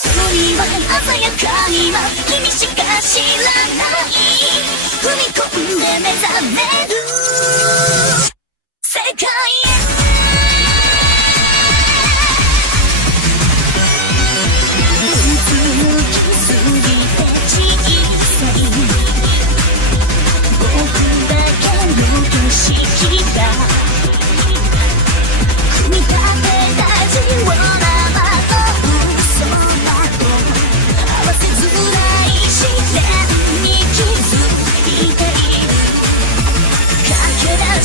は鮮やかには君しか知らない踏み込んで目覚める世界僕だけの景色だ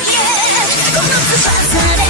この翼で